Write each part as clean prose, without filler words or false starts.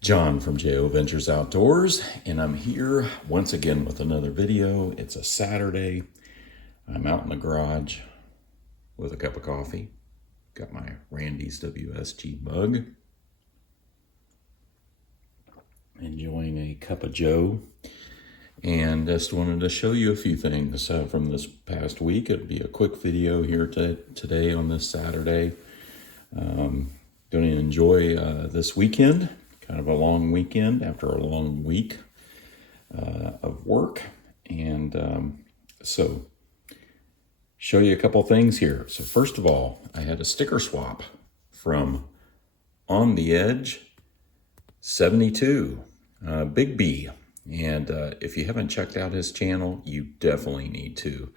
John from JO Ventures Outdoors, and I'm here once again with another video. It's a Saturday. I'm out in the garage with a cup of coffee. Got my Randy's WSG mug. Enjoying a cup of Joe. And just wanted to show you a few things from this past week. It'll be a quick video here today on this Saturday. Going to enjoy this weekend. Kind of a long weekend after a long week of work. And so show you a couple things here. So first of all, I had a sticker swap from On the Edge 72, Big B. And if you haven't checked out his channel, you definitely need to.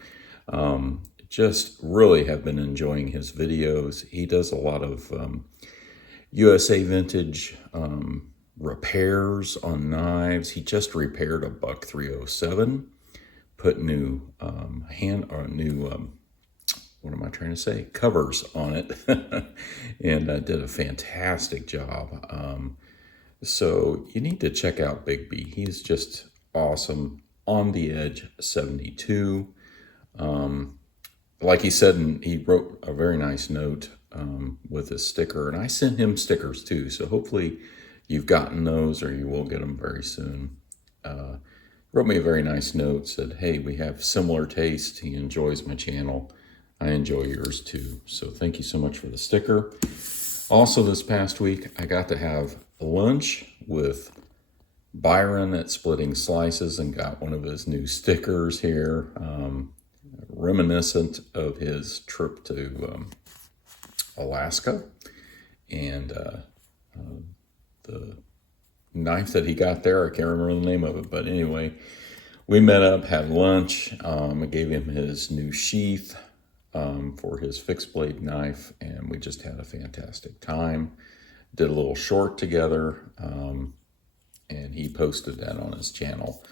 Just really have been enjoying his videos. He does a lot of USA vintage repairs on knives. He just repaired a Buck 307, put new covers on it, and did a fantastic job. So you need to check out Big B. He's just awesome. On the Edge 72. Like he said, and he wrote a very nice note with his sticker, and I sent him stickers too, so hopefully you've gotten those or you will get them very soon. Wrote me a very nice note, said, hey, we have similar taste. He enjoys my channel. I enjoy yours too. So thank you so much for the sticker. Also this past week, I got to have lunch with Byron at Splitting Slices and got one of his new stickers here, reminiscent of his trip to Alaska, and the knife that he got there, I can't remember the name of it, but anyway, we met up, had lunch. I gave him his new sheath for his fixed blade knife, and we just had a fantastic time. Did a little short together, and he posted that on his channel.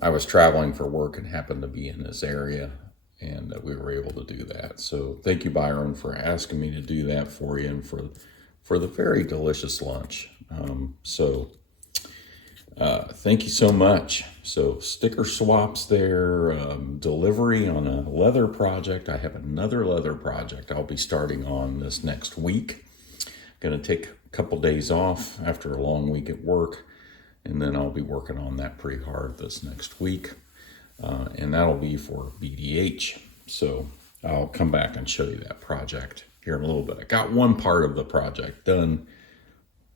I was traveling for work and happened to be in this area, and we were able to do that. So thank you, Byron, for asking me to do that for you and for the very delicious lunch. Thank you so much. So sticker swaps there, delivery on a leather project. I have another leather project I'll be starting on this next week. Going to take a couple days off after a long week at work, and then I'll be working on that pretty hard this next week. And that'll be for BDH. So I'll come back and show you that project here in a little bit. I got one part of the project done.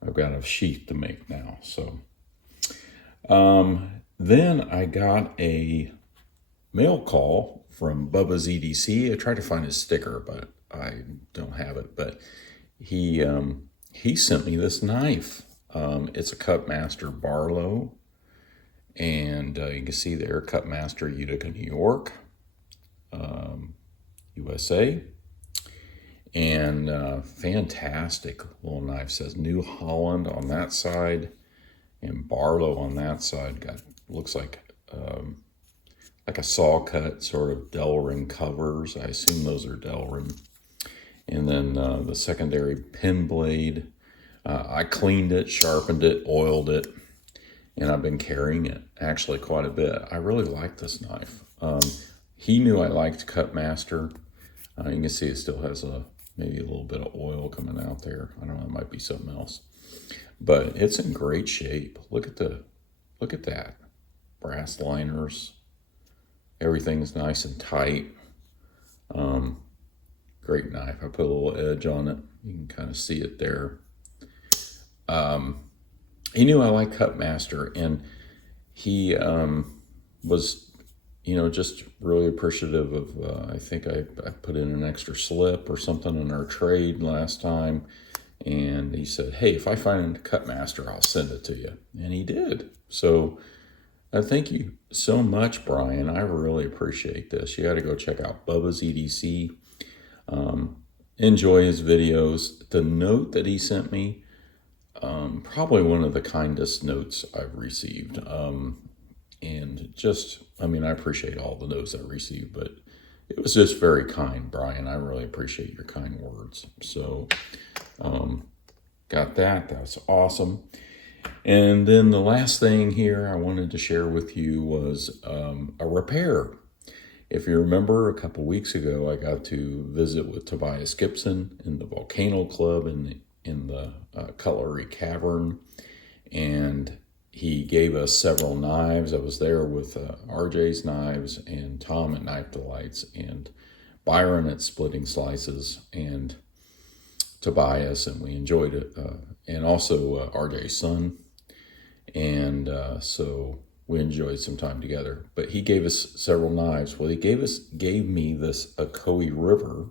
I've got a sheath to make now. So then I got a mail call from Bubba's EDC. I tried to find his sticker, but I don't have it. But he sent me this knife. It's a Kutmaster Barlow. And you can see there, Kutmaster, Utica, New York, USA. And fantastic little knife. Says New Holland on that side, and Barlow on that side. Looks like a saw cut, sort of Delrin covers. I assume those are Delrin. And then the secondary pin blade. I cleaned it, sharpened it, oiled it. And I've been carrying it actually quite a bit. I really like this knife. He knew I liked Kutmaster. You can see it still has maybe a little bit of oil coming out there. I don't know, it might be something else. But it's in great shape. Look at that. Brass liners. Everything's nice and tight. Great knife. I put a little edge on it. You can kind of see it there. He knew I liked Kutmaster, and he was, just really appreciative of, I think I put in an extra slip or something in our trade last time, and he said, hey, if I find a Kutmaster, I'll send it to you. And he did. So thank you so much, Brian. I really appreciate this. You got to go check out Bubba's EDC. Enjoy his videos. The note that he sent me, probably one of the kindest notes I've received. And just, I appreciate all the notes I received, but it was just very kind, Brian. I really appreciate your kind words. So, got that. That's awesome. And then the last thing here I wanted to share with you was a repair. If you remember, a couple weeks ago, I got to visit with Tobias Gibson in the Volcano Club in the Cutlery Cavern, and he gave us several knives. I was there with RJ's Knives and Tom at Knife Delights and Byron at Splitting Slices and Tobias, and we enjoyed it. And also RJ's son. And so we enjoyed some time together. But he gave us several knives. Well, he gave me this Ocoee River.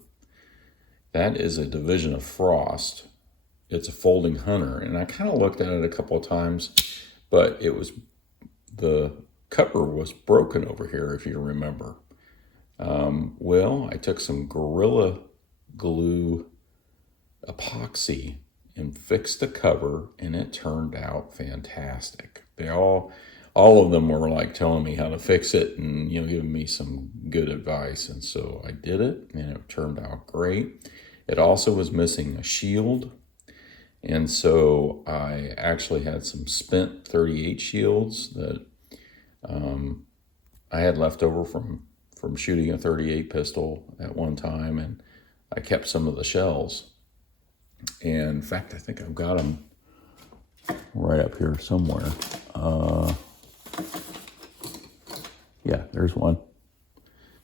That is a division of Frost. It's a folding hunter, and I kind of looked at it a couple of times, but the cover was broken over here, if you remember. Well, I took some Gorilla Glue epoxy and fixed the cover, and it turned out fantastic. They all of them were like telling me how to fix it and giving me some good advice, and so I did it, and it turned out great. It also was missing a shield, and so I actually had some spent 38 shields that I had left over from shooting a 38 pistol at one time, and I kept some of the shells. And in fact, I think I've got them right up here somewhere. Yeah, there's one.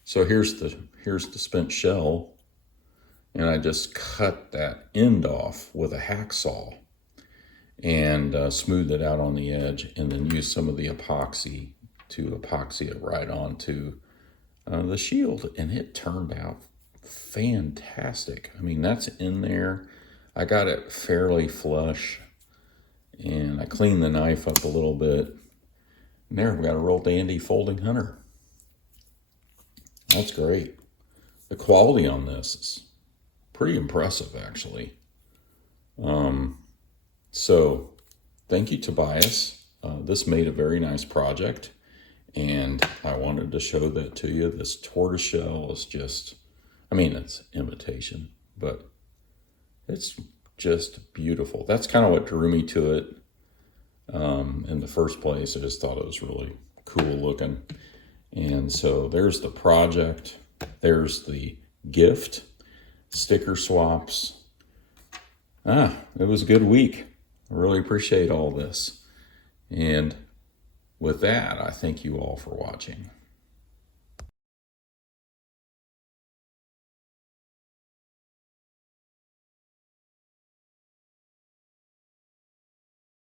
So here's the spent shell, and I just cut that end off with a hacksaw and smoothed it out on the edge, and then used some of the epoxy to epoxy it right onto the shield, and it turned out fantastic. I mean, that's in there. I got it fairly flush, and I cleaned the knife up a little bit. And there, we've got a real dandy folding hunter. That's great. The quality on this is pretty impressive, actually. So thank you, Tobias. This made a very nice project, and I wanted to show that to you. This tortoiseshell is just, I mean, it's imitation, but it's just beautiful. That's kind of what drew me to it in the first place. I just thought it was really cool looking. And so there's the project. There's the gift, sticker swaps. It was a good week. I really appreciate all this. And with that, I thank you all for watching.